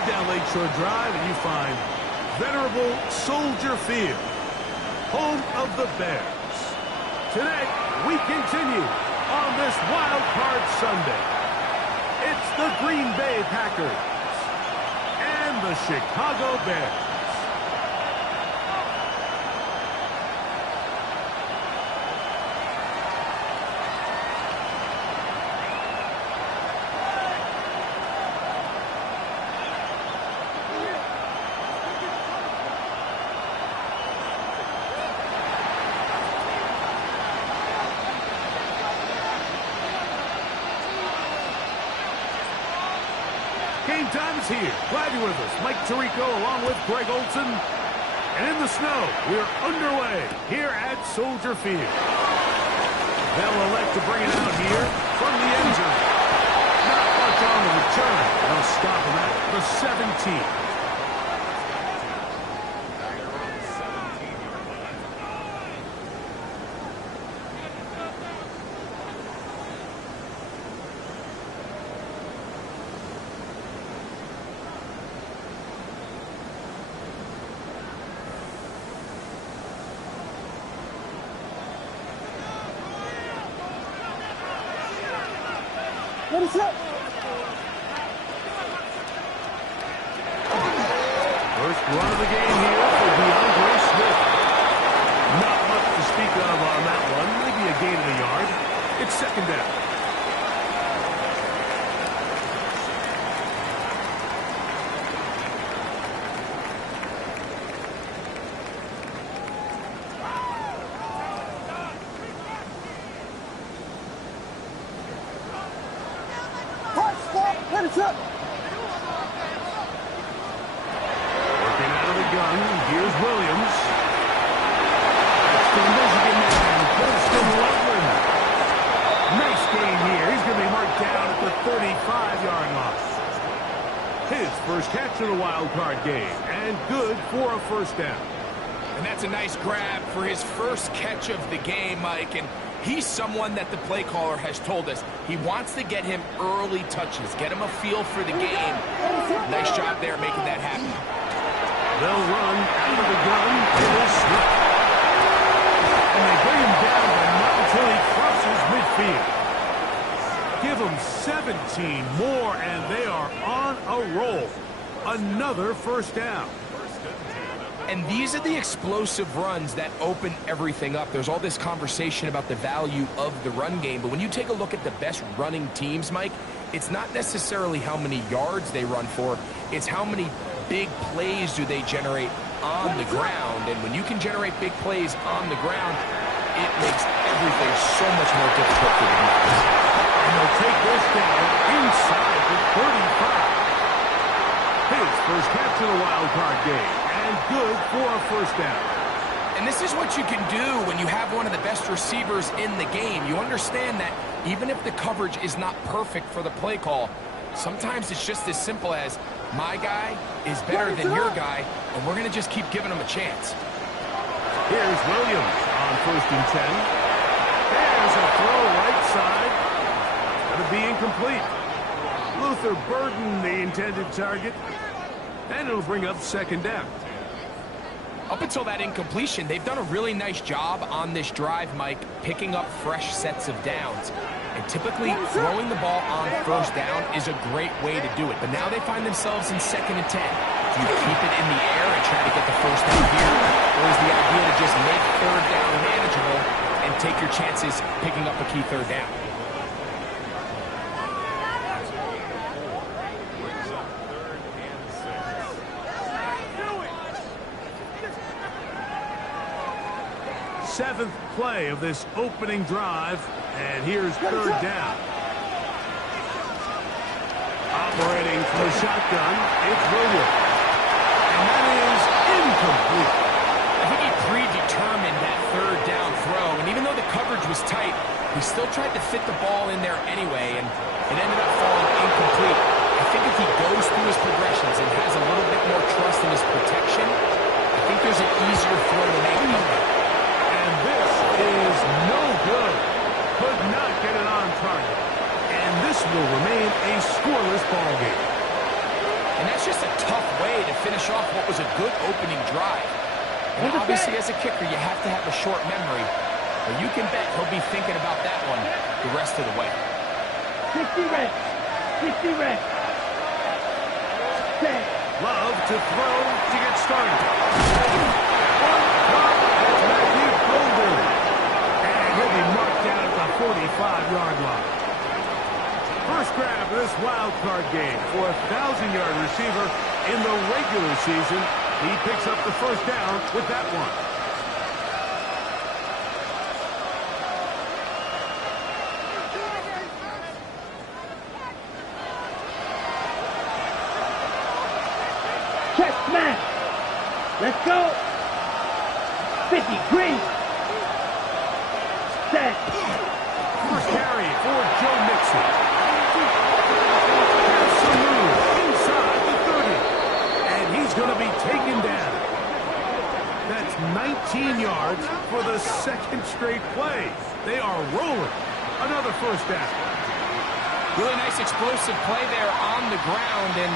Head down Lakeshore Drive and you find venerable Soldier Field, home of the Bears. Today, we continue on this Wild Card Sunday. It's the Green Bay Packers and the Chicago Bears. Game time is here. Glad you're with us. Mike Tirico along with Greg Olson. And in the snow, we're underway here at Soldier Field. They'll elect to bring it out here from the end zone. Not much on the return. They'll stop him at the 17. What is up? First run of the game here for DeAndre Swift. Not much to speak of on that one. Maybe a gain of a yard. It's second down. What is up? Working out of the gun. Here's Williams. That's the Michigan man, Colston Loveland. Nice gain here. He's going to be marked down at the 35-yard line. His first catch of the wild card game, and good for a first down. And that's a nice grab for his first catch of the game, Mike. And he's someone that the play caller has told us he wants to get him early touches, get him a feel for the game. Nice job there making that happen. They'll run out of the gun. It is Swift. And they bring him down, but not until he crosses midfield. Give them 17 more, and they are on a roll. Another first down. And these are the explosive runs that open everything up. There's all this conversation about the value of the run game, but when you take a look at the best running teams, Mike, it's not necessarily how many yards they run for, it's how many big plays do they generate on the ground. And when you can generate big plays on the ground, it makes everything so much more difficult for the defense. And they'll take this down inside the 35. His first catch of the wild card game. And good for a first down. And this is what you can do when you have one of the best receivers in the game. You understand that even if the coverage is not perfect for the play call, sometimes it's just as simple as my guy is better than your guy, and we're going to just keep giving him a chance. Here's Williams on first and 10. There's a throw right side. Going to be incomplete. Luther Burden, the intended target. And it'll bring up second down. Up until that incompletion, they've done a really nice job on this drive, Mike, picking up fresh sets of downs. And typically, throwing the ball on first down is a great way to do it. But now they find themselves in second and 10. Do you keep it in the air and try to get the first down here? Or is the idea to just make third down manageable and take your chances picking up a key third down? Seventh play of this opening drive, and here's third down. Operating from the shotgun, it's Williams. And that is incomplete. I think he predetermined that third down throw, and even though the coverage was tight, he still tried to fit the ball in there anyway, and it ended up falling incomplete. I think if he goes through his progressions and has a little bit more trust in his protection, I think there's an easier throw to make. And this is no good. Could not get it on target. And this will remain a scoreless ball game. And that's that's just a tough way to finish off what was a good opening drive. And obviously, as a kicker, you have to have a short memory. But you can bet he'll be thinking about that one the rest of the way. 60 red. 60 red. Set. Love to throw to get started. That's Matthew Golden. And he'll be marked down at the 45-yard line. First grab of this wild card game for a 1,000-yard receiver in the regular season. He picks up the first down with that one. Check smash. Let's go. 50 green. Set. First carry for Joe Mixon. Has some room inside the 30. And he's going to be taken down. That's 19 yards for the second straight play. They are rolling. Another first down. Really nice explosive play there on the ground. And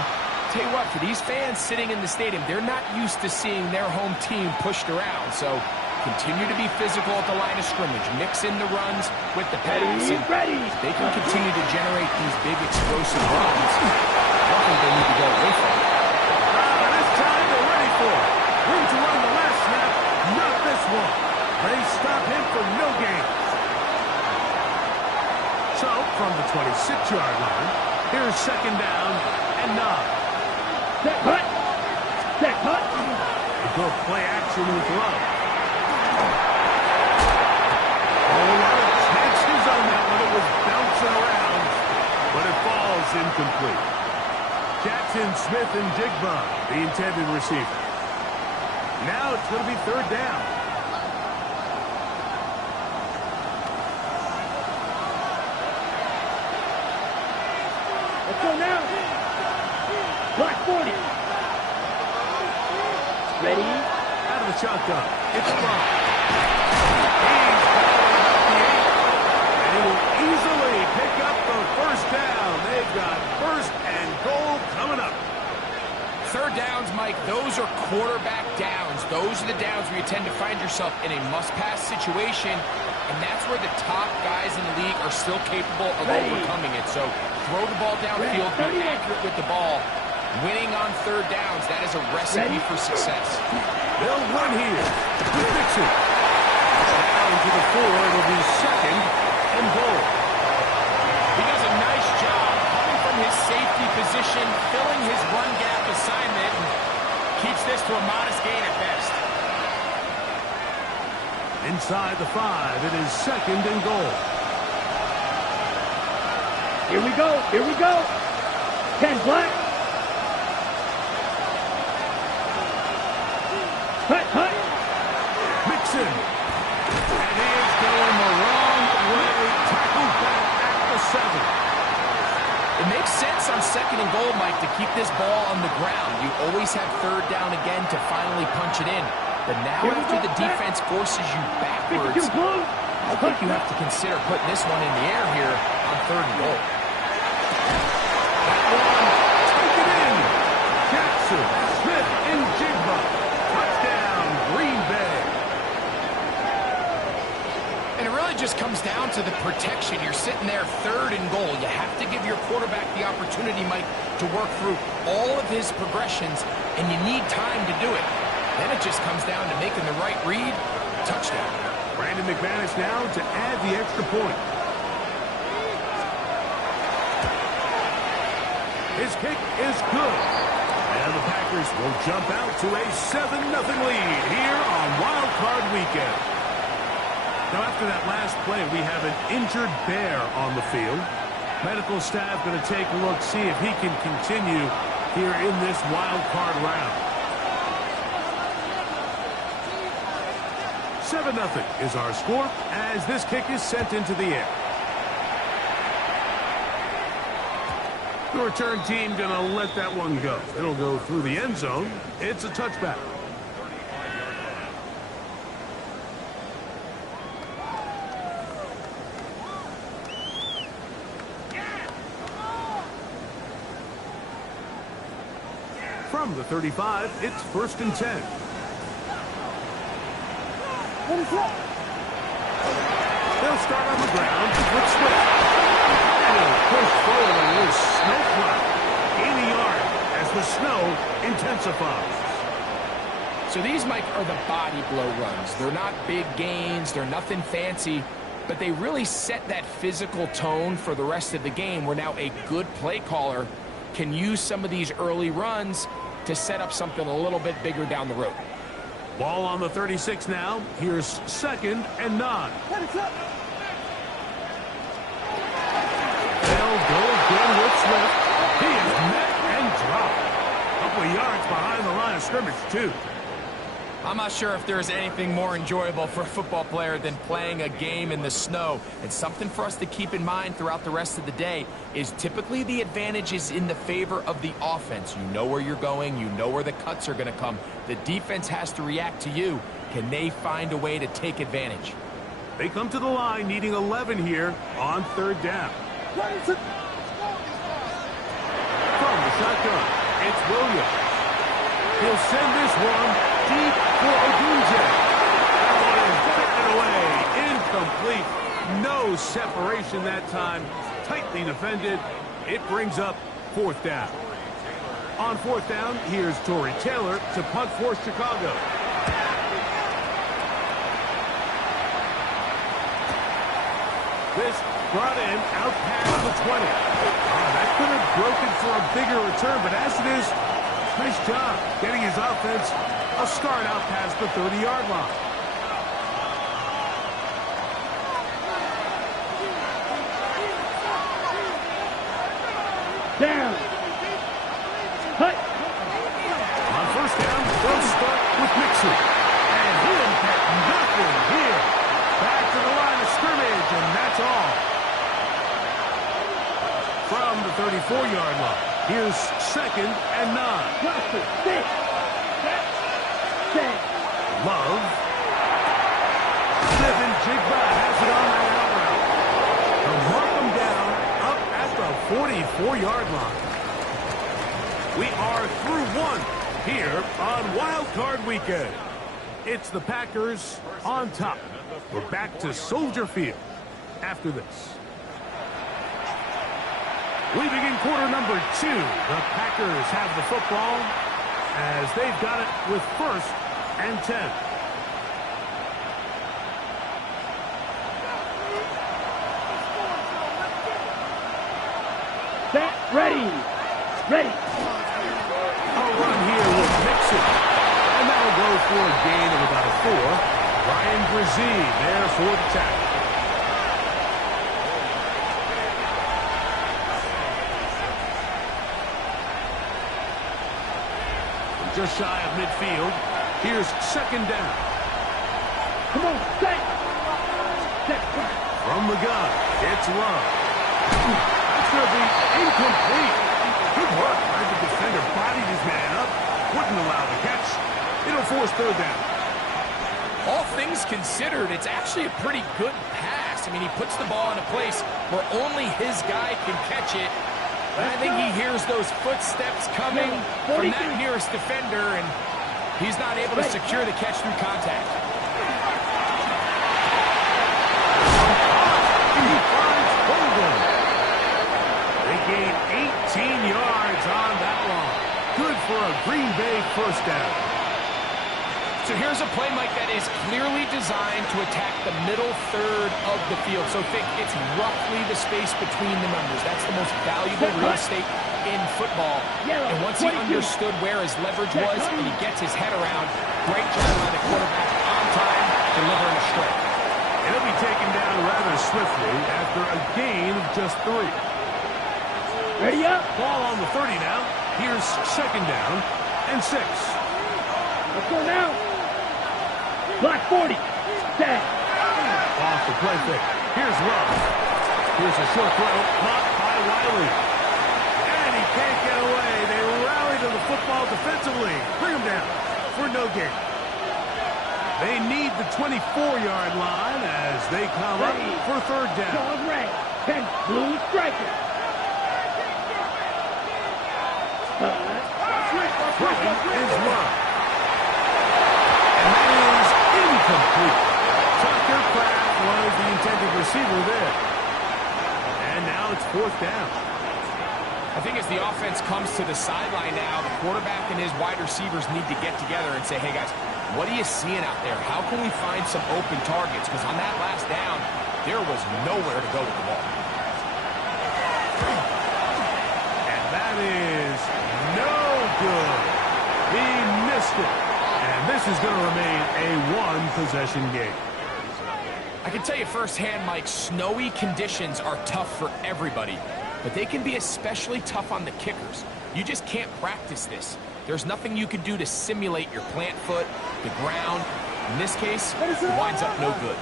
tell you what, for these fans sitting in the stadium, they're not used to seeing their home team pushed around. So continue to be physical at the line of scrimmage. Mix in the runs with the pass. Ready. They can continue to generate these big explosive runs. I don't think they need to go away from it. This time they're ready for it. Room to run the last snap. Not this one. They stop him for no gain. So, from the 26-yard line, here's second down and 9. Set cut. Set cut. A good play action with Love. A lot of chances on that one. It was bouncing around, but it falls incomplete. Jackson, Smith, and Jigba, the intended receiver. Now it's going to be third down. Let's go now. Block 40. Ready. Out of the shotgun. It's Brown. He's got about the 8. And he will easily pick up the first down. They've got first and goal coming up. Third downs, Mike, those are quarterback downs. Those are the downs where you tend to find yourself in a must-pass situation, and that's where the top guys in the league are still capable of overcoming it. So throw the ball downfield, be accurate with the ball. Winning on third downs, that is a recipe for success. They'll run here. With Mixon. Down to the 4. It'll be second and goal. He does a nice job coming from his safety position, filling his run gap assignment, and keeps this to a modest gain at best. Inside the 5, it is second and goal. Here we go. Here we go. 10 black. Cut. Mixon. And he is going the wrong way. Tackled back at the 7. It makes sense on second and goal, Mike, to keep this ball on the ground. You always have third down again to finally punch it in. But now after the defense forces you backwards, I think you have to consider putting this one in the air here on third and goal. Take it in. Jackson, Smith, and Jigba. Touchdown, Green Bay. And it really just comes down to the protection. You're sitting there third and goal. You have to give your quarterback the opportunity, Mike, to work through all of his progressions, and you need time to do it. Then it just comes down to making the right read. Touchdown. Brandon McManus now to add the extra point. His kick is good. And the Packers will jump out to a 7-0 lead here on Wild Card Weekend. Now, after that last play, we have an injured Bear on the field. Medical staff going to take a look, see if he can continue here in this Wild Card round. 7-0 is our score as this kick is sent into the air. The return team going to let that one go. It'll go through the end zone. It's a touchback. From the 35, it's 1st and 10. They'll start on the ground with Swift. And he'll push forward on this snow plow. Gain a yard as the snow intensifies. So these, Mike, are the body blow runs. They're not big gains. They're nothing fancy. But they really set that physical tone for the rest of the game where now a good play caller can use some of these early runs to set up something a little bit bigger down the road. Ball on the 36 now. Here's 2nd and 9. They'll go again with Swift. He is met and dropped. A couple of yards behind the line of scrimmage, too. I'm not sure if there's anything more enjoyable for a football player than playing a game in the snow. And something for us to keep in mind throughout the rest of the day is typically the advantage is in the favor of the offense. You know where you're going. You know where the cuts are going to come. The defense has to react to you. Can they find a way to take advantage? They come to the line needing 11 here on 3rd down. From the shotgun, it's Williams. He'll send this one deep for Odunze. That one is bitten away. Incomplete. No separation that time. Tightly defended. It brings up 4th down. On 4th down, here's Torrey Taylor to punt for Chicago. This brought in out past the 20. That could have broken for a bigger return, but as it is, nice job getting his offense a start out past the 30-yard line. Down. Hut. On 1st down, they'll start with Mixon. And he'll get nothing here. Back to the line of scrimmage, and that's all. From the 34-yard line, here's 2nd and 9. Love. Smith-Njigba has it on that out route. They'll mark them down up at the 44-yard line. We are through one here on Wild Card Weekend. It's the Packers on top. We're back to Soldier Field after this. We begin quarter number 2. The Packers have the football as they've got it with 1st and 10. Set. Ready. Ready. A run here with Mixon. And that'll go for a gain of about a 4. Ryan Brzee there for the tackle. Just shy of midfield. Here's 2nd down. Come on, set. Set. From the gun, it's Love. That's going to be incomplete. Good work by the defender. Bodied his man up. Wouldn't allow the catch. It'll force 3rd down. All things considered, it's actually a pretty good pass. I mean, he puts the ball in a place where only his guy can catch it. And I think he hears those footsteps coming from that nearest defender, and he's not able to secure the catch through contact. He finds Holden. They gain 18 yards on that one. Good for a Green Bay 1st down. So here's a play, Mike, that is clearly designed to attack the middle 3rd of the field. So think it's roughly the space between the numbers. That's the most valuable real estate in football. And once he understood where his leverage was and he gets his head around, great job by the quarterback on time, delivering a strike. It'll be taken down rather swiftly after a gain of just 3. Ready up. Ball on the 30 now. Here's 2nd down and 6. Let's go now. Block 40. Set. Off the play fake. Here's Love. Here's a short throw. Caught by Wiley. And he can't get away. They rally to the football defensively. Bring him down for no gain. They need the 24-yard line as they come up for 3rd down. Dog red. 10 blue striker. From is low. And that is incomplete. Tucker Kraft was the intended receiver there. And now it's fourth down. I think as the offense comes to the sideline now, the quarterback and his wide receivers need to get together and say, hey, guys, what are you seeing out there? How can we find some open targets? Because on that last down, there was nowhere to go with the ball. And that is no good. He missed it. And this is going to remain a one-possession game. I can tell you firsthand, Mike, snowy conditions are tough for everybody. But they can be especially tough on the kickers. You just can't practice this. There's nothing you can do to simulate your plant foot, the ground. In this case, it winds up no good.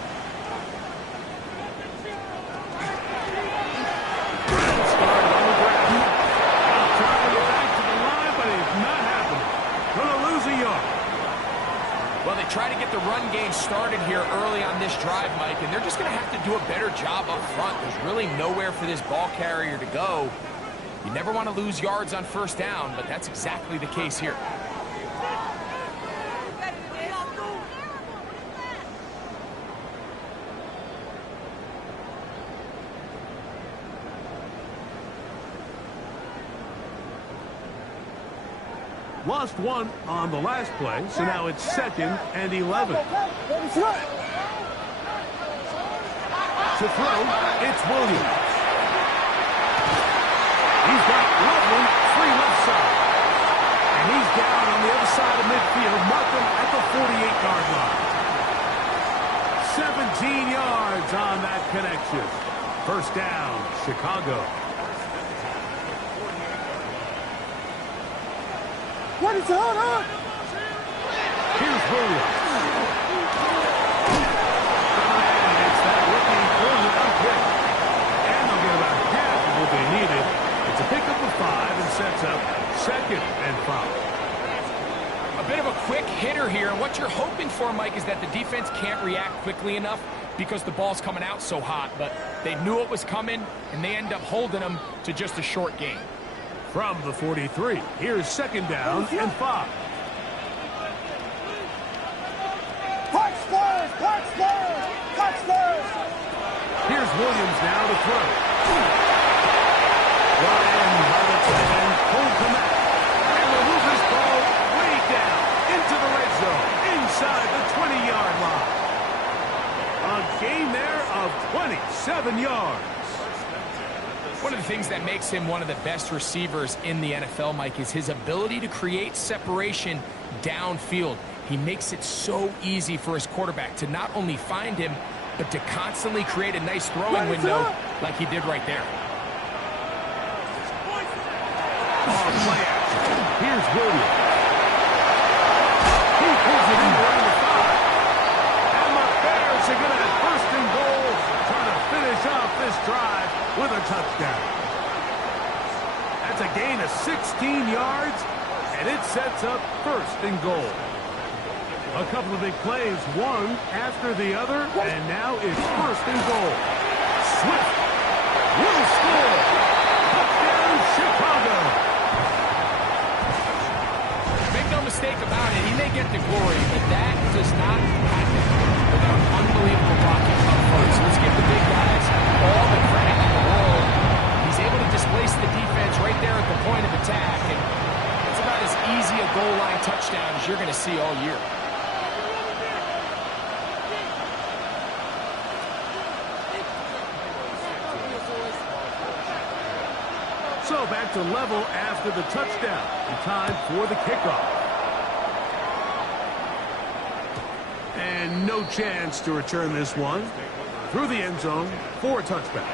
Started on the ground. Trying to get back to the line, but it's not happening. Gonna lose a yard. Well, they try to get the run game started here early on this drive, Mike, and they're just going to have to do a better job up front. There's really nowhere for this ball carrier to go. You never want to lose yards on first down, but that's exactly the case here. Lost one on the last play, so now it's 2nd and 11. To throw, it's Williams. He's got Loveland free left side. And he's down on the other side of midfield. Mark him at the 48-yard line. 17 yards on that connection. First down, Chicago. What is on? Here's Williams. It's that rookie quarterback pick. And they'll get about half of what they needed. It's a pickup of 5 and sets up 2nd and 5. A bit of a quick hitter here, and what you're hoping for, Mike, is that the defense can't react quickly enough because the ball's coming out so hot, but they knew it was coming, and they end up holding them to just a short gain. From the 43, here's 2nd down and 5. Here's Williams now to throw. Ryan by the tight end, pulled him out. And will move this ball way down into the red zone, inside the 20-yard line. A gain there of 27 yards. One of the things that makes him one of the best receivers in the NFL, Mike, is his ability to create separation downfield. He makes it so easy for his quarterback to not only find him, but to constantly create a nice throwing window like he did right there. Play action. Here's Williams. He pulls it in around the 5. And the Bears are going to have 1st and goal, trying to finish off this drive with a touchdown. That's a gain of 16 yards, and it sets up 1st and goal. A couple of big plays, one after the other, and now it's 1st and goal. Swift will score. Touchdown, Chicago. Make no mistake about it, he may get the glory, but that does not happen without unbelievable blocking up front. So let's give the big guys all the credit in the world. He's able to displace the defense right there at the point of attack, and it's about as easy a goal line touchdown as you're going to see all year. So back to level after the touchdown. And time for the kickoff. And no chance to return this one. Through the end zone for a touchback.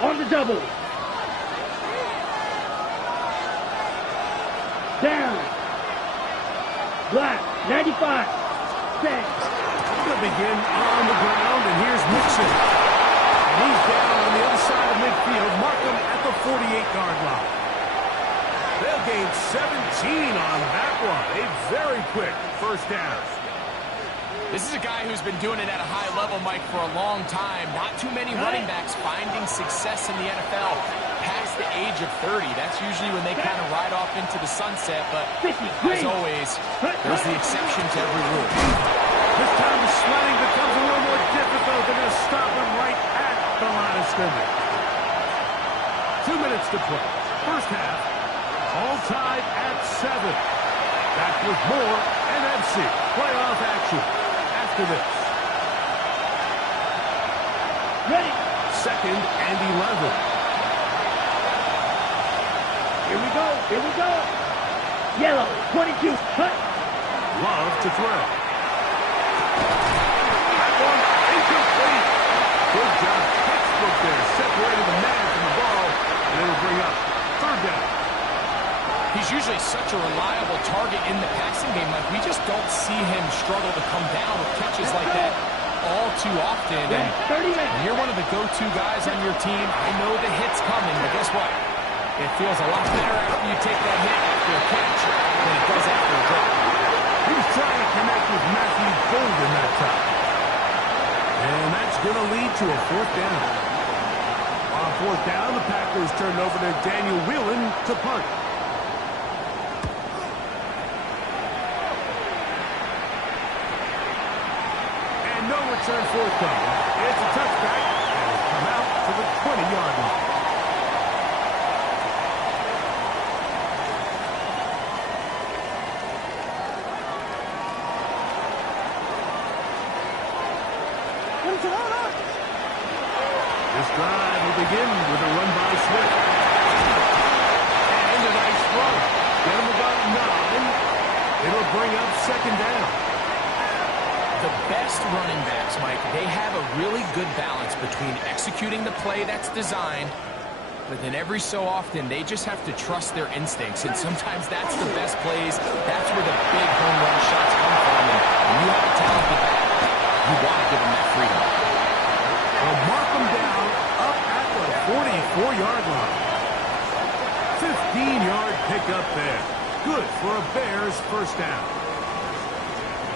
On the double. Down. Black. 95. Set. Going to begin on the ground, and here's Mixon. And he's down on the other side of midfield. Mark him at the 48-yard line. They'll gain 17 on that one. A very quick 1st down. This is a guy who's been doing it at a high level, Mike, for a long time. Not too many running backs finding success in the NFL past the age of 30. That's usually when they kind of ride off into the sunset, but as always, there's the exception to every rule. This time the sledding becomes a little more difficult. They're going to stop him right at the line of scrimmage. 2 minutes to play. First half, all tied at 7. Back with more NFC playoff action after this. Ready. 2nd and 11. Here we go. Here we go. Yellow, 22. Cut. Love to throw. That one incomplete. Good job. Textbook there. Separated the man from the ball, and it'll bring up 3rd down. He's usually such a reliable target in the passing game. Like, we just don't see him struggle to come down with catches like that all too often. And when you're one of the go-to guys on your team, I know the hit's coming, but guess what? It feels a lot better after you take that hit after a catch than it does after a drop. He was trying to connect with Matthew Golden that time. And that's going to lead to a 4th down. On 4th down, the Packers turned over to Daniel Whelan to punt. No return forthcoming. It's a touchback, and it's come out to the 20-yard line. This drive will begin with a run by Swift. And a nice run. Get him about 9. It'll bring up 2nd down. The best running backs, Mike, they have a really good balance between executing the play that's designed, but then every so often they just have to trust their instincts, and sometimes that's the best plays. That's where the big home run shots come from, and when you have a talented back, you want to give them that freedom. Well, mark them down up at the 44-yard line. 15-yard pickup there. Good for a Bears 1st down.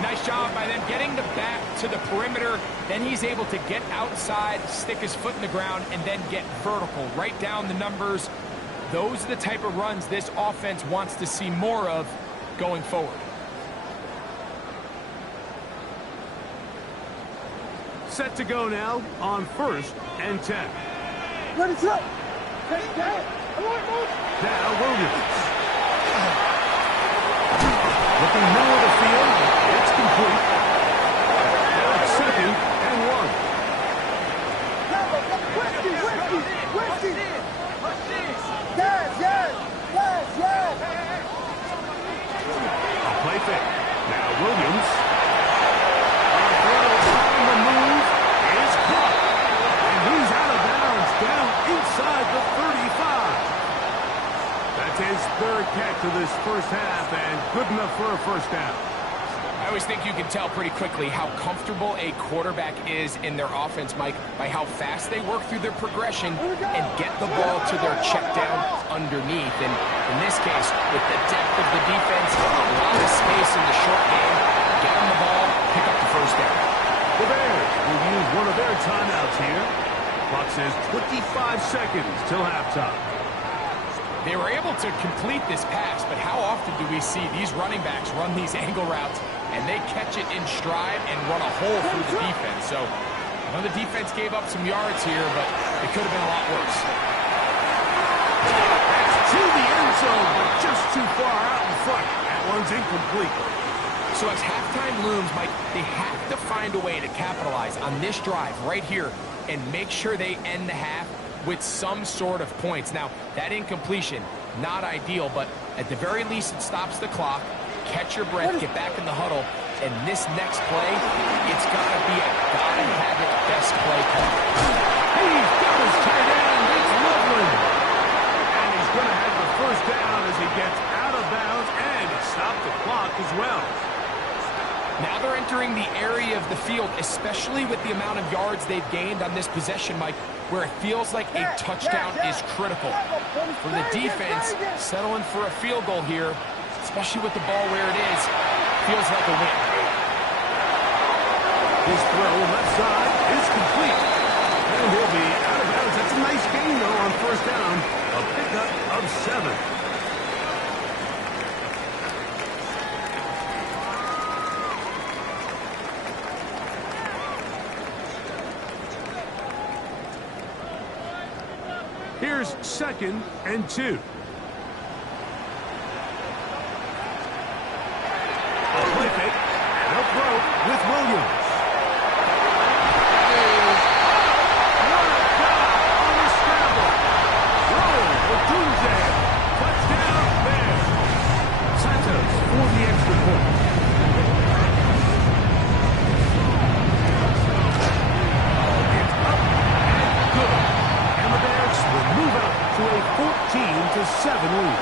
Nice job by them getting the back to the perimeter. Then he's able to get outside, stick his foot in the ground, and then get vertical. Right down the numbers. Those are the type of runs this offense wants to see more of going forward. Set to go now on 1st and 10. Let it go. Now Williams. Looking middle of the field. It's complete. Now it's 2nd and 1. A play fake. Now Williams. On a throw on the move is caught. And he's out of bounds down inside the 35. That's his 3rd catch of this 1st half, and good enough for a 1st down. I always think you can tell pretty quickly how comfortable a quarterback is in their offense, Mike, by how fast they work through their progression and get the ball to their check down underneath. And in this case, with the depth of the defense, a lot of space in the short game, get them the ball, pick up the 1st down. The Bears will use one of their timeouts here. Clock says 25 seconds till halftime. They were able to complete this pass, but how often do we see these running backs run these angle routes and they catch it in stride and run a hole through the defense? So I know the defense gave up some yards here, but it could have been a lot worse. That's to the end zone, but just too far out in front. That one's incomplete. So as halftime looms, Mike, they have to find a way to capitalize on this drive right here and make sure they end the half with some sort of points. Now, that incompletion, not ideal, but at the very least it stops the clock. Catch your breath, get back in the huddle, and this next play, it's got to be a gotta-have-it best play call. He's got his tight end. It's Loveland. And he's going to have the 1st down as he gets out of bounds, and he stopped the clock as well. Now they're entering the area of the field, especially with the amount of yards they've gained on this possession, Mike, where it feels like a touchdown is critical. For the defense, settling for a field goal here, especially with the ball where it is, feels like a win. His throw left side is complete. And he'll be out of bounds. That's a nice gain, though, on first down. A pickup of 7. Here's 2nd and 2. A play fake, and he'll throw with Williams. What a job on the scramble. Roll for Tunze. Touchdown, Bears. Santos for the extra point. It's up and good. And the Bears will move up to a 14-7 lead.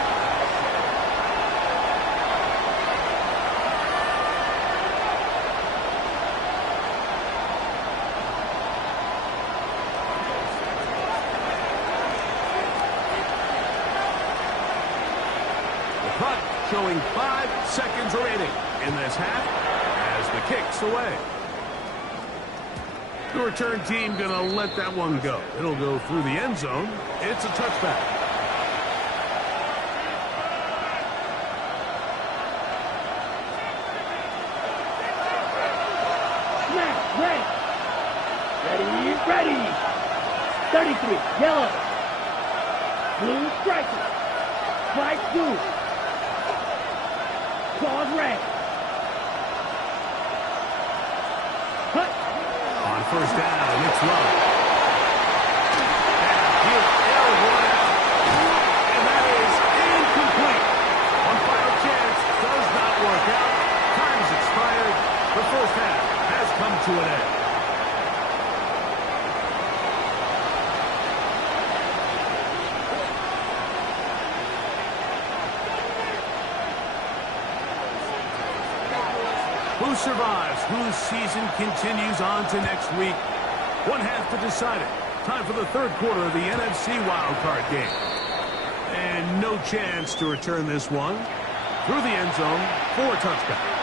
The clock showing 5 seconds remaining in this half as the kick's away. The return team going to let that one go. It'll go through the end zone. It's a touchback. Snap, ready, ready. 33, yellow. Blue striker. Flag blue. Claws red. Cut. On first down, it's low. And he'll air one out. And that is incomplete. One final chance does not work out. Time's expired. The first half has come to an end. Who survives? Whose season continues on to next week? One half to decide it. Time for the third quarter of the NFC Wildcard game. And no chance to return this one. Through the end zone for a touchback.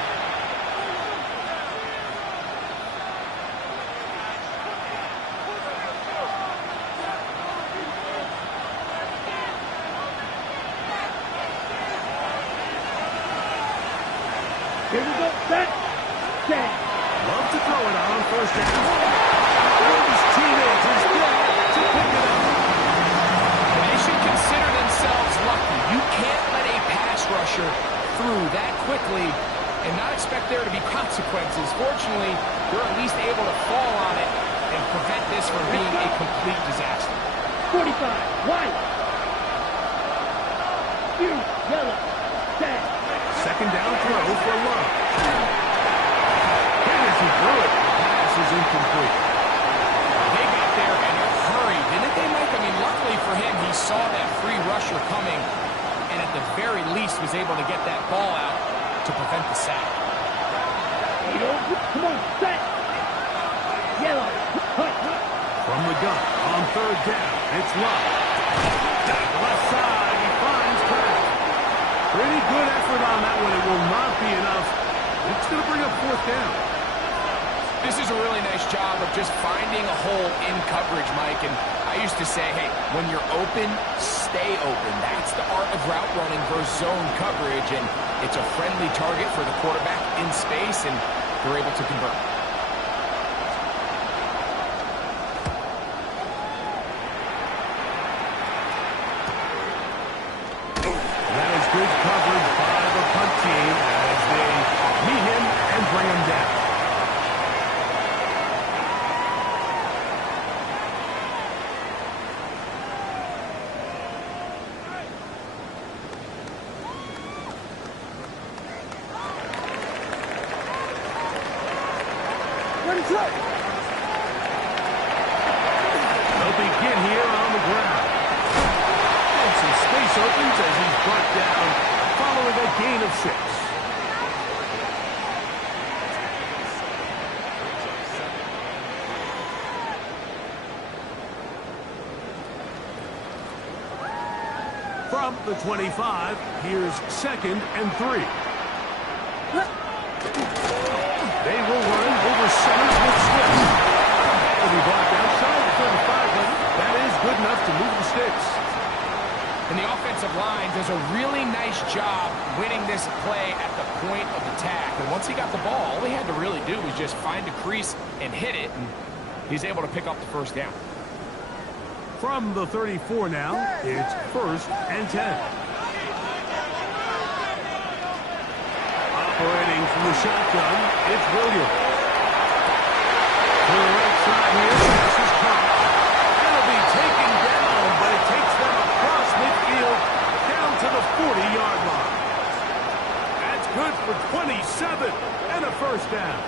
Here we go, set, set. Love to throw it on first down. His teammates is there to pick it up. They should consider themselves lucky. You can't let a pass rusher through that quickly and not expect there to be consequences. Fortunately, you're at least able to fall on it and prevent this from being a complete disaster. 45, white. You, yellow, set. Second down throw for Love. And as he threw it, the pass is incomplete. They got there in a hurry, didn't they, Mike? I mean, luckily for him, he saw that free rusher coming and at the very least was able to get that ball out to prevent the sack. Come on, set. Yellow, hut. From the gun on third down, it's Love. Down the left side, he finds Pratt. Pretty good effort on that one. It will not be enough. It's going to bring up fourth down. This is a really nice job of just finding a hole in coverage, Mike. And I used to say, hey, when you're open, stay open. That's the art of route running versus zone coverage. And it's a friendly target for the quarterback in space, and they're able to convert. That is good coverage by the punt team as they meet him and bring him down. They'll begin here on the ground. And some space opens as he's brought down following a gain of 6. From the 25, here's 2nd and 3. They will run over centers with good enough to move the sticks. And the offensive line does a really nice job winning this play at the point of attack. And once he got the ball, all he had to really do was just find a crease and hit it, and he's able to pick up the first down. From the 34 now, it's 1st and 10. Operating from the shotgun, it's Williams. To the right side here, this is caught. It'll be taken down, but it takes them across midfield down to the 40-yard line. That's good for 27 and a first down.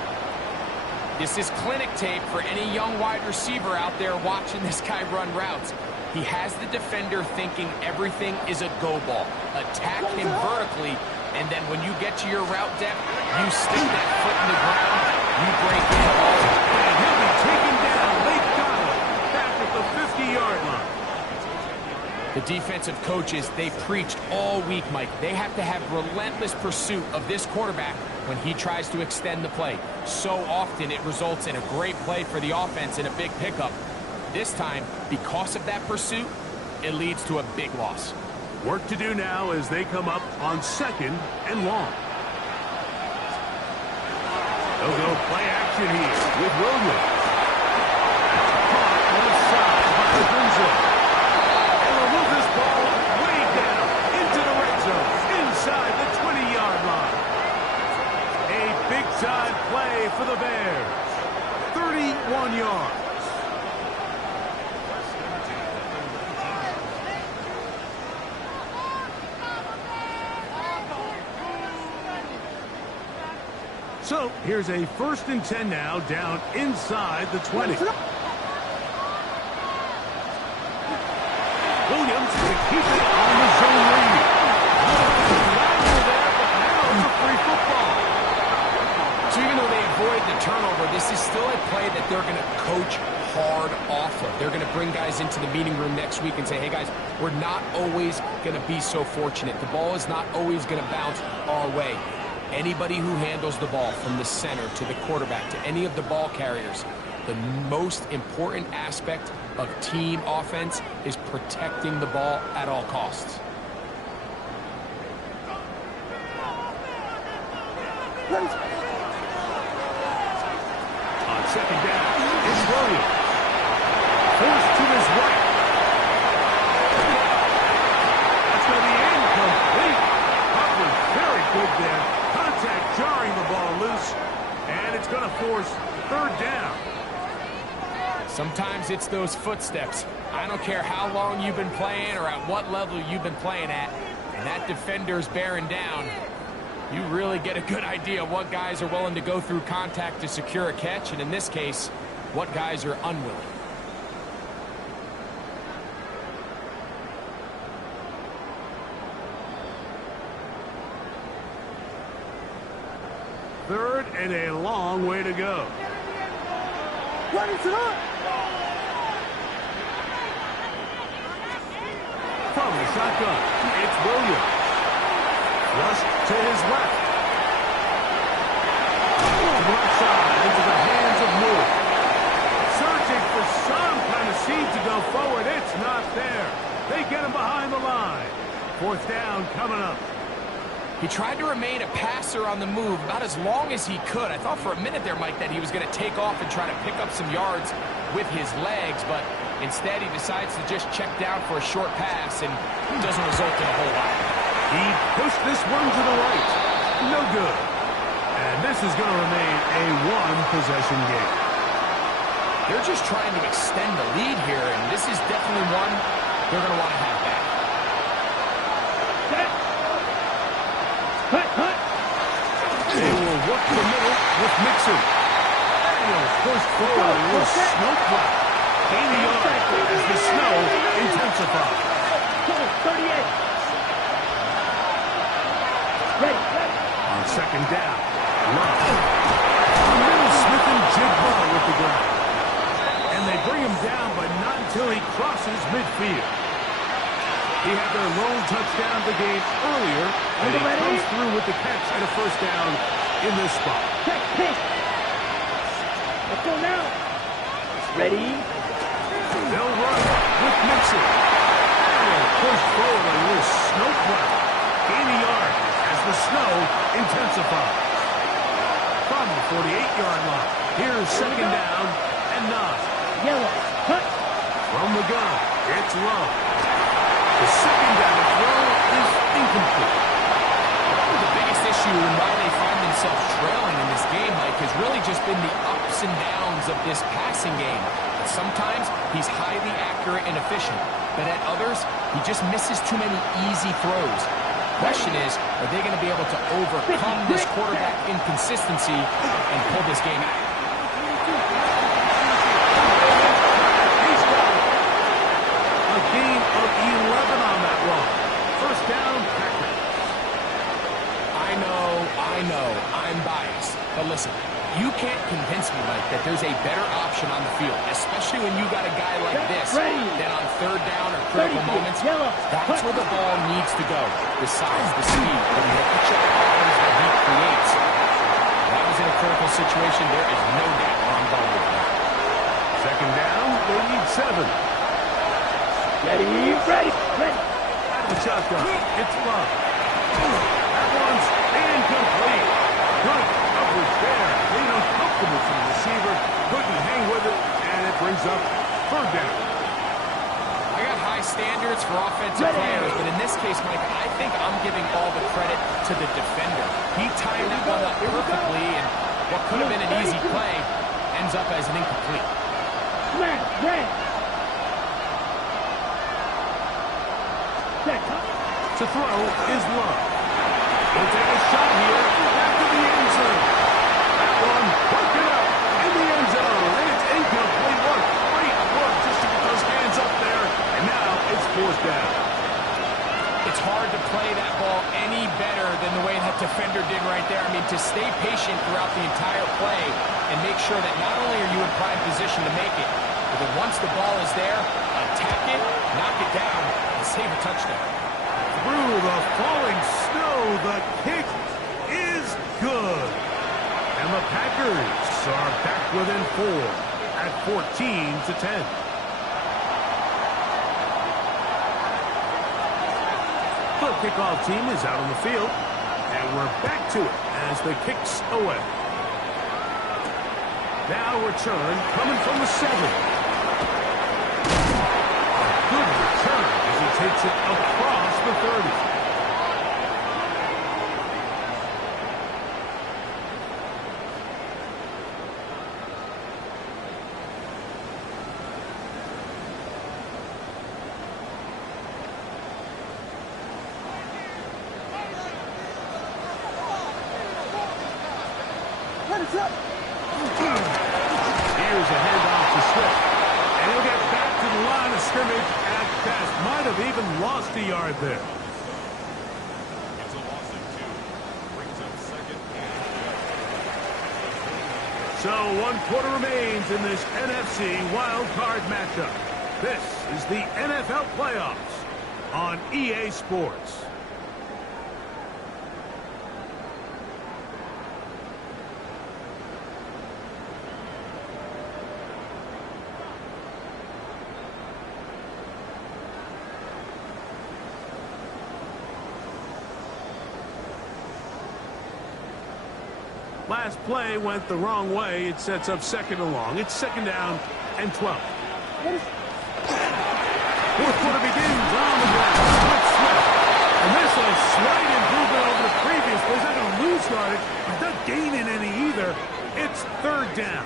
This is clinic tape for any young wide receiver out there watching this guy run routes. He has the defender thinking everything is a go ball. Attack him vertically, and then when you get to your route depth, you stick that foot in the ground, you break in all. And he'll be taken down. They got him back at the 50-yard line. The defensive coaches, they preached all week, Mike. They have to have relentless pursuit of this quarterback when he tries to extend the play. So often it results in a great play for the offense and a big pickup. This time, because of that pursuit, it leads to a big loss. Work to do now as they come up on 2nd and long. They'll go play action here with Williams. Caught left side by Gunzo. And they'll move this ball way down into the red zone, inside the 20-yard line. A big-time play for the Bears. 31 yards. So here's a 1st and 10 now, down inside the 20. Williams to keep it on the zone lead. There, but now it's a free football. So even though they avoid the turnover, this is still a play that they're going to coach hard off of. They're going to bring guys into the meeting room next week and say, hey guys, we're not always going to be so fortunate. The ball is not always going to bounce our way. Anybody who handles the ball from the center to the quarterback to any of the ball carriers, the most important aspect of team offense is protecting the ball at all costs. On 2nd down, it's Williams. Forced to his right. That's going to be incomplete. Hubbard very good there. Contact jarring the ball loose, and it's going to force 3rd down. Sometimes it's those footsteps. I don't care how long you've been playing or at what level you've been playing at, and that defender's bearing down. You really get a good idea of what guys are willing to go through contact to secure a catch, and in this case, what guys are unwilling. Third and a long way to go. Run it up. From the shotgun, it's Williams. Rushed to his left. Right side into the hands of Moore. Searching for some kind of seed to go forward. It's not there. They get him behind the line. 4th down coming up. He tried to remain a passer on the move about as long as he could. I thought for a minute there, Mike, that he was going to take off and try to pick up some yards with his legs, but instead he decides to just check down for a short pass, and it doesn't result in a whole lot. He pushed this one to the right. No good. And this is going to remain a one-possession game. They're just trying to extend the lead here, and this is definitely one they're going to want to have back. They will work the middle with Mixon. Daniels pushed forward a little snow cloud. Gaining yard as the snow intensifies. 38. Ready. On 2nd down, Love. Middle Smith and Jigba with the ground. And they bring him down, but not until he crosses midfield. He had their lone touchdown of the game earlier, and he comes through with the catch and a 1st down in this spot. Check, pitch. Let's go now. Ready. They'll run with Mixon. pushed forward a little snowplow. Gain a yard as the snow intensifies. From the 48-yard line, here's second down and 9. Yellow. Cut. From the gun, it's low. The second down throw is incomplete. The biggest issue and why they find themselves trailing in this game, Mike, has really just been the ups and downs of this passing game. Sometimes he's highly accurate and efficient, but at others, he just misses too many easy throws. Question is, are they going to be able to overcome this quarterback inconsistency and pull this game out? He's got it. A gain of 11 on that run. First down, Packers. I know, I'm biased. But listen, you can't convince me, Mike, that there's a better option on the field, especially when you got a guy like this that on third down or critical moments, that's where the ball needs to go. Besides the speed, the natural options that he creates. That was in a critical situation. There is no doubt where I'm going with that. Second down, they need 7. Ready. Out of the shotgun, it's Love. That one's incomplete. Good coverage there. Being uncomfortable for the receiver. Couldn't hang with it, and it brings up third down. I got high standards for offensive players, but in this case, Mike, I think I'm giving all the credit to the defender. He timed that one up perfectly, and what could have been an easy play ends up as an incomplete. To throw is Love. He'll take a shot here after the end zone. That one broken up in the end zone, and it's incomplete. What great work just to get those hands up there, and now it's fourth down. It's hard to play that ball any better than the way that defender did right there. I mean, to stay patient throughout the entire play and make sure that not only are you in prime position to make it, but that once the ball is there, attack it, knock it down, and save a touchdown. Through the falling snow, the kick is good. And the Packers are back within 4 at 14-10. The kickoff team is out on the field, and we're back to it as the kick's away. Now return coming from the 7. Good return as he takes it across the 30. Here's a handoff to Swift. And he'll get back to the line of scrimmage at best. Might have even lost a yard there. It's a loss of 2. Brings up second and 10. So 1 quarter remains in this NFC Wildcard matchup. This is the NFL Playoffs on EA Sports. Last play went the wrong way. It sets up second and long. It's second down and 12. Fourth quarter begins on the ground with Swift. And this is a slight improvement over the previous play. He's not going to lose yardage. He's not gaining any either. It's third down.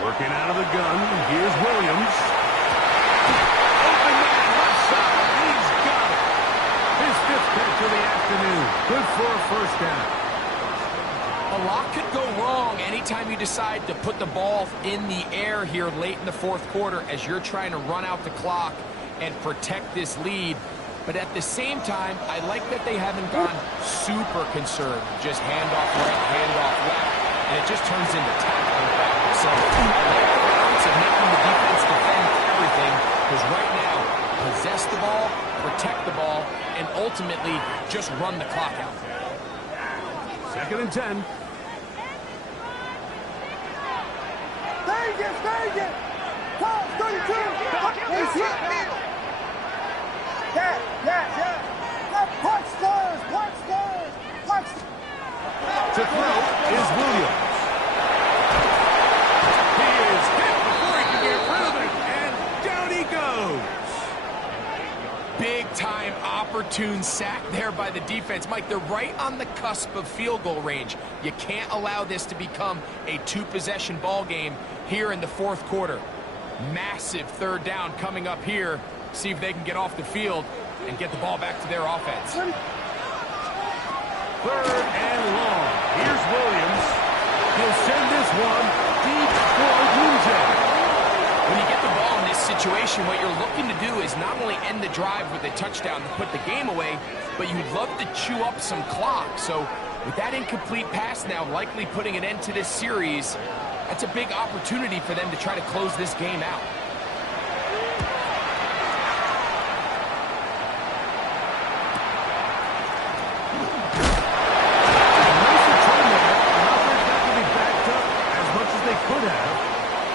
Working out of the gun, here's Williams. Open man, left side, he's got it. His 5th catch of the afternoon. Good for a first down. A lot could go wrong anytime you decide to put the ball in the air here late in the 4th quarter as you're trying to run out the clock and protect this lead. But at the same time, I like that they haven't gone super conserved. Just handoff right, handoff left, and it just turns into tackling practice. So I like the balance of making the defense defend everything, because right now, possess the ball, protect the ball, and ultimately just run the clock out. 2nd and 10. Vegas! Call 32! Yeah. Punch stars! To throw is Williams. He is hit before he can get rid of it, and down he goes. Big-time opportune sack there by the defense. Mike, they're right on the cusp of field goal range. You can't allow this to become a two-possession ball game here in the 4th quarter. Massive 3rd down coming up here. See if they can get off the field and get the ball back to their offense. 3rd and long. Here's Williams. He'll send this one deep for Lujan. When you get the ball in this situation, what you're looking to do is not only end the drive with a touchdown to put the game away, but you'd love to chew up some clock. So with that incomplete pass now likely putting an end to this series, that's a big opportunity for them to try to close this game out.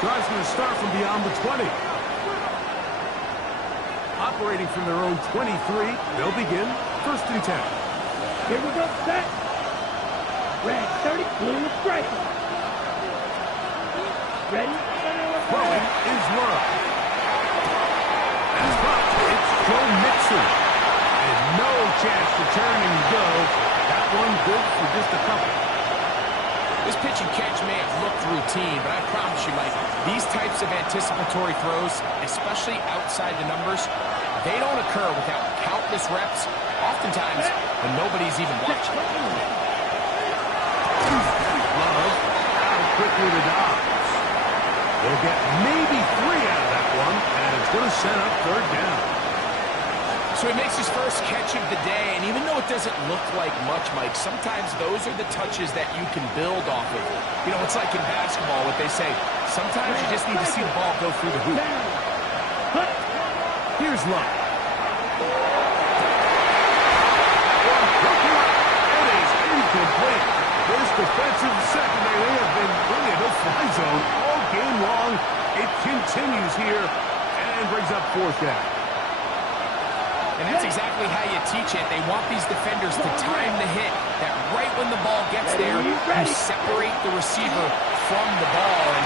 Drive's going to start from beyond the 20. Operating from their own 23, they'll begin 1st and 10. Here we go, set. Red 30, blue striker. Ready? Throwing is Love. That's right, it's Joe Mixon. And no chance to turn and go. That one good for just a couple. This pitch and catch may have looked routine, but I promise you, Mike, these types of anticipatory throws, especially outside the numbers, they don't occur without countless reps, oftentimes when nobody's even watching. Love out quickly to Dobbs. They'll get maybe 3 out of that one, and it's going to set up 3rd down. So he makes his first catch of the day, and even though it doesn't look like much, Mike, sometimes those are the touches that you can build off of. You know, it's like in basketball, what they say, sometimes you just need to see the ball go through the hoop. Here's Love. It is incomplete. This defensive secondary have been really a no-fly zone all game long. It continues here and brings up 4th down. And that's exactly how you teach it. They want these defenders to time the hit, that right when the ball gets there, you separate the receiver from the ball. And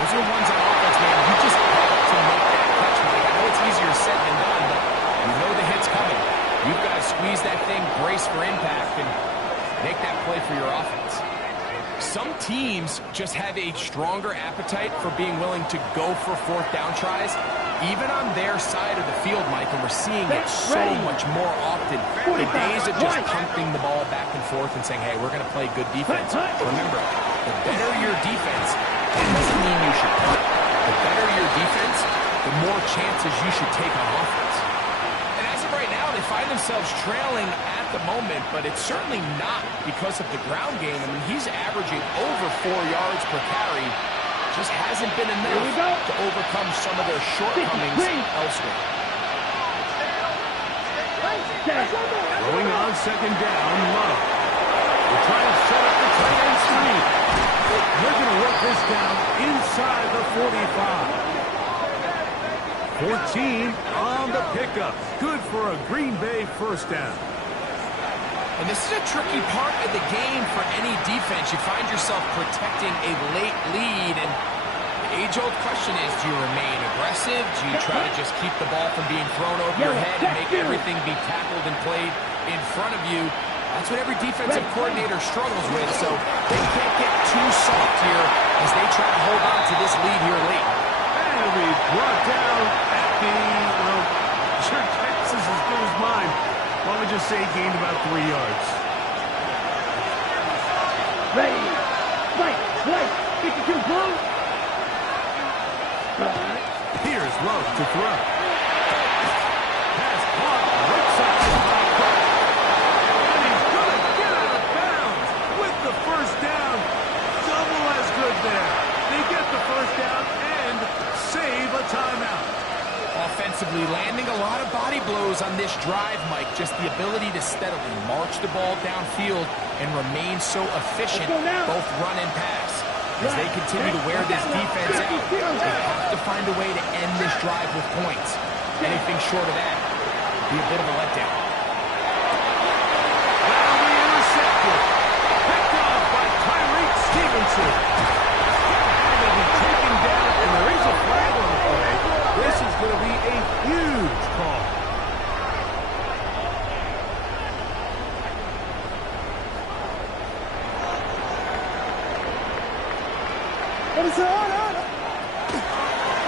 those are ones on offense, man. You just have to make that catch. I know it's easier said than done, but you know the hit's coming. You've got to squeeze that thing, brace for impact, and make that play for your offense. Some teams just have a stronger appetite for being willing to go for 4th down tries, even on their side of the field, Mike, and we're seeing it so much more often. The days of just punting the ball back and forth and saying, hey, we're going to play good defense. Remember, the better your defense, it doesn't mean you should punt. The better your defense, the more chances you should take on offense. And as of right now, they find themselves trailing at the moment, but it's certainly not because of the ground game. I mean, he's averaging over 4 yards per carry. Just hasn't been enough to overcome some of their shortcomings elsewhere. Going on 2nd down, Love. We'll try to set up the tight end screen. They're going to work this down inside the 45. 14 on the pickup. Good for a Green Bay 1st down. And this is a tricky part of the game for any defense. You find yourself protecting a late lead, and the age-old question is, do you remain aggressive? Do you try to just keep the ball from being thrown over your head and make everything be tackled and played in front of you? That's what every defensive coordinator struggles with, so they can't get too soft here as they try to hold on to this lead here late. And it'll be brought down at the, sure, Texas is as good as mine. Why don't we just say gained about 3 yards? Ready. Right. 52 blue. Here's Love to throw. Pass caught right defensively, landing a lot of body blows on this drive, Mike. Just the ability to steadily march the ball downfield and remain so efficient, both run and pass. As they continue to wear this defense out, they have to find a way to end this drive with points. Anything short of that would be a bit of a letdown. That'll be intercepted. Picked off by Tyreek Stevenson. They'll be taken down, and there is a flag on the play. This is going to be a huge call.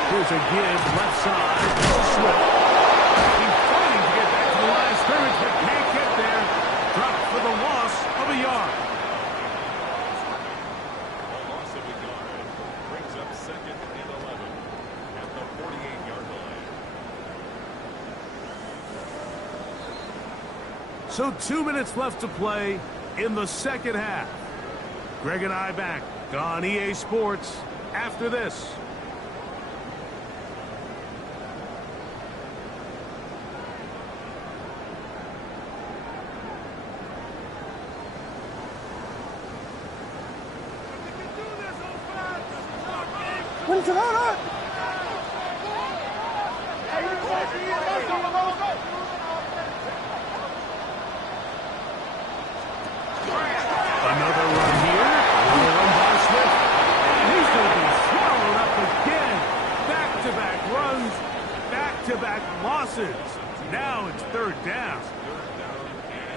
Here's a give, left side. Swift. He's fighting to get back to the line of scrimmage, but can't get there. Dropped for the loss of a yard. A loss of a yard brings up 2nd and 11 at the 48-yard line. So 2 minutes left to play in the second half. Greg and I back on EA Sports after this. What is it on? Another run here. Another run by Swift. And he's going to be swallowed up again. Back-to-back runs. Back-to-back losses. Now it's 3rd down.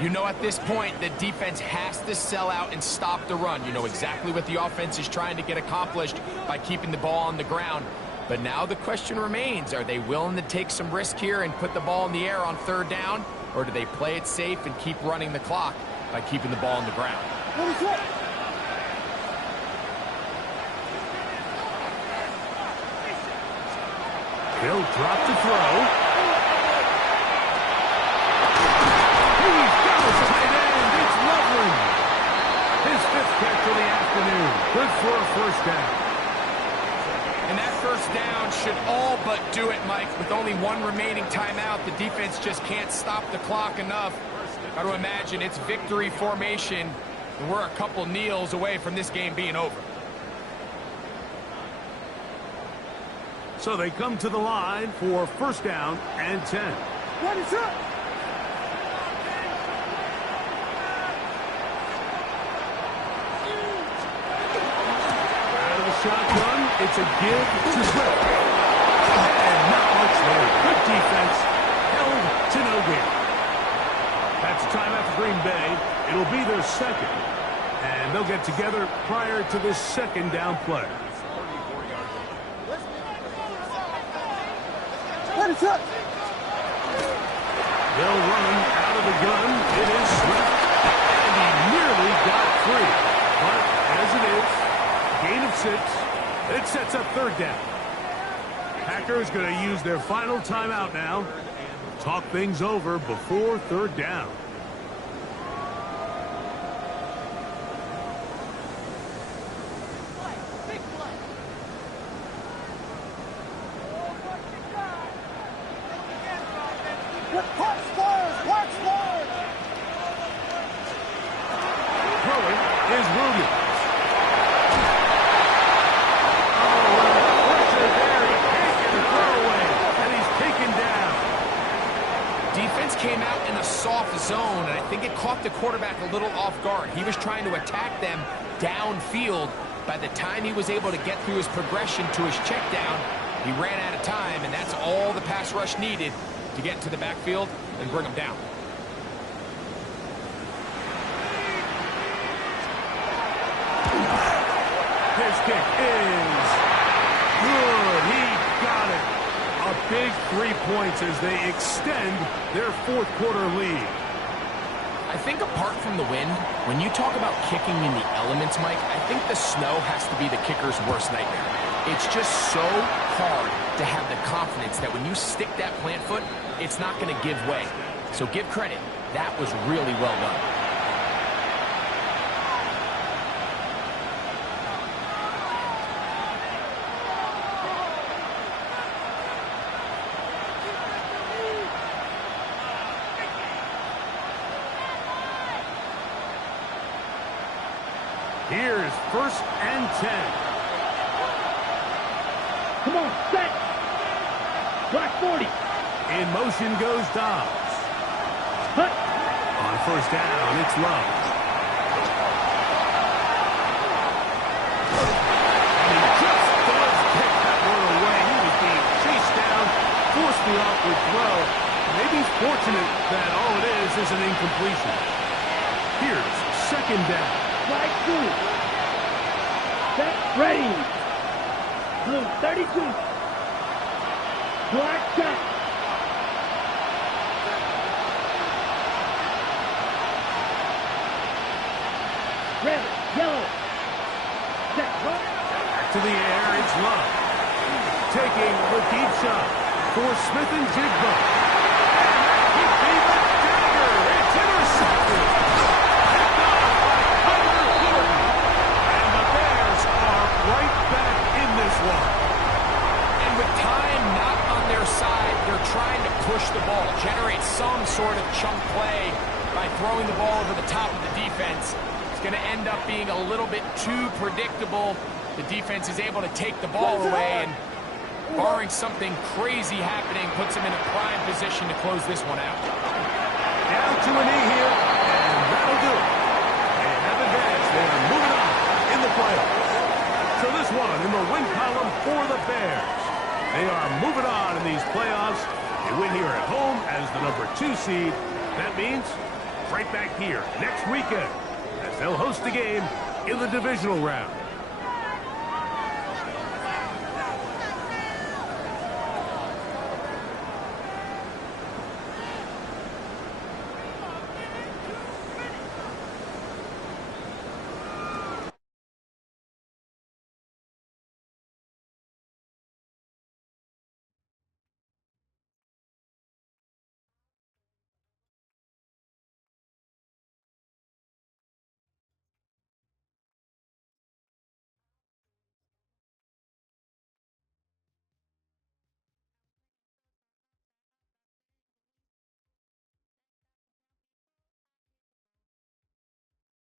You know, at this point, the defense has to sell out and stop the run. You know exactly what the offense is trying to get accomplished by keeping the ball on the ground. But now the question remains, are they willing to take some risk here and put the ball in the air on 3rd down? Or do they play it safe and keep running the clock by keeping the ball on the ground? He'll drop to throw. He's got his tight end. It's Loveland. His 5th catch of the afternoon. Good for a 1st down. And that 1st down should all but do it, Mike. With only 1 remaining timeout, the defense just can't stop the clock enough. Got to imagine it's victory formation, and we're a couple kneels away from this game being over. So they come to the line for 1st down and 10. What is up? Out of the shotgun, it's a give to Swift. And not much there. Good defense. Held to no gain. That's time after Green Bay. It'll be their 2nd. And they'll get together prior to this 2nd down play. What is up? They'll run out of the gun. It is Swift. And he nearly got free. But as it is, gain of 6. It sets up 3rd down. Packers going to use their final timeout now. Talk things over before 3rd down. Throwing is Williams. Came out in a soft zone, and I think it caught the quarterback a little off guard. He was trying to attack them downfield. By the time he was able to get through his progression to his check down, he ran out of time, and that's all the pass rush needed to get into the backfield and bring him down. His kick is good. He got it. A big 3 points as they extend their 4th quarter lead. I think apart from the wind, when you talk about kicking in the elements, Mike, I think the snow has to be the kicker's worst nightmare. It's just so hard to have the confidence that when you stick that plant foot, it's not going to give way. So give credit. That was really well done. Here's 1st and 10. Come on, set. Block 40. In motion goes Dobbs. Hut. On 1st down, it's Love. And he just does pick that one away. He was being chased down, forced the awkward throw. Maybe he's fortunate that all it is an incompletion. Here's 2nd down. Slide 2. Set. Ready. Blue 32. Black shot. Red, yellow. Set. Run. Back to the air, it's Love. Taking the deep shot for Smith and Jigba. He beat the dagger. It's intercepted. Picked off by Tyler Gordon. And the Bears are right back in this one. And with time not on their side, they're trying to push the ball, generate some sort of chunk play by throwing the ball over the top of the defense. It's going to end up being a little bit too predictable. The defense is able to take the ball away, and barring something crazy happening, puts them in a prime position to close this one out. Down to a knee here, and that'll do it. They have advanced. They are moving on in the playoffs. So this one in the win column for the Bears. They are moving on in these playoffs. They win here at home as the number 2 seed. That means right back here next weekend as they'll host a game in the divisional round.